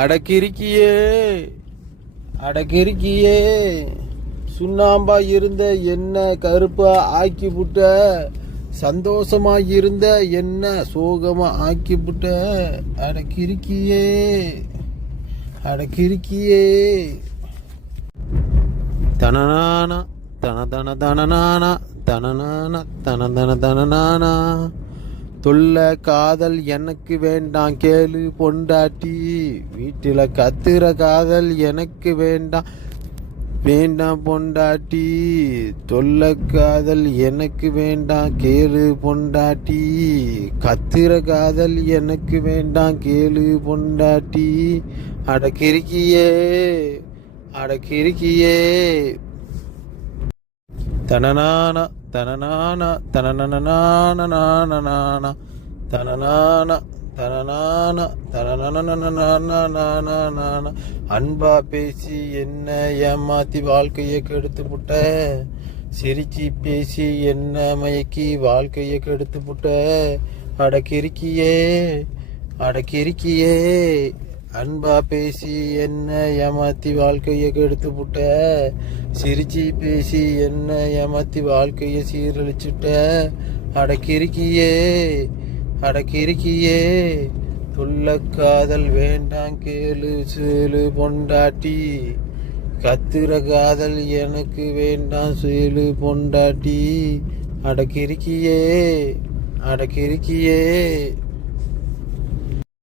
அடக்கிருக்கியே அடக்கிருக்கியே சுண்ணாம்பா இருந்த என்ன கருப்பா ஆக்கி புட்ட, சந்தோஷமா இருந்த என்ன சோகமா ஆக்கி புட்ட. அடக்கிருக்கியே அடக்கிருக்கியே. தனநானா தன தன தனநானா தனநானா தன தன தனநானா. தொல்ல காதல் எனக்கு வேண்டாம் கேளு பொண்டாட்டி, வீட்டில் கத்துற காதல் எனக்கு வேண்டாம் வேண்டாம் பொண்டாட்டி. தொல்ல காதல் எனக்கு வேண்டாம் கேளு பொண்டாட்டி, கத்துற காதல் எனக்கு வேண்டாம் கேளு பொண்டாட்டி. அடக்கிருக்கியே அடக்கிருக்கியே. தனநானா தனநானா தனநானா தனநானா தனநானா தனநானா. அன்பா பேசி என்ன ஏமாத்தி வாழ்க்கையை கெடுத்து புட்ட, சிரிச்சி பேசி என்ன மயக்கி வாழ்க்கையை கெடுத்து புட்ட. அடக்கிருக்கியே அடக்கிருக்கியே. அன்பா பேசி என்ன ஏமாத்தி வாழ்க்கையை கெடுத்து புட்ட, சிரிச்சி பேசி என்ன ஏமாத்தி வாழ்க்கையை சீரழிச்சுட்ட. அடக்கிருக்கியே அடக்கிருக்கியே. துள்ள காதல் வேண்டாம் கேளு சேலு பொண்டாட்டி, கத்துற காதல் எனக்கு வேண்டாம் சேலு பொண்டாட்டி. அடக்கிருக்கியே அடக்கிருக்கியே.